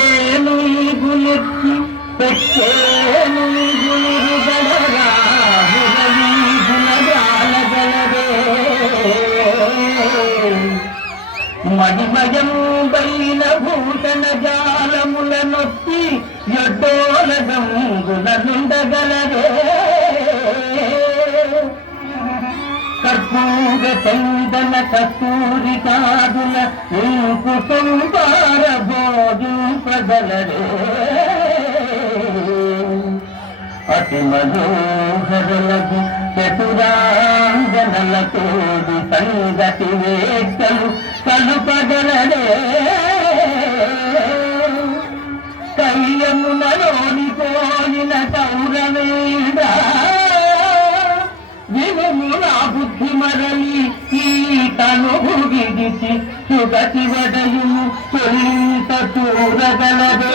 ఏనుగులెత్తి పెట్టేనుగులు భూషణ జాలముల నొప్పి ఎడ్డోల గంగుల నుండగలరే రంగ చందన కస్తూరి కాదుల ఇంకు సంపార భోజు ప్రజలరే. అతి మనోహరులకు చతురాంజనలతోడు సంగతి వేత్తలు కలుపగలరే. కయ్యమునలోని పోయిన ನುಡಿಗಳನ್ನು ಮುಗಿದಿಸಿ ಸುಗತಿ ಒಡೆಯು ಸುಳಿತ ತೂರಗಲದೆ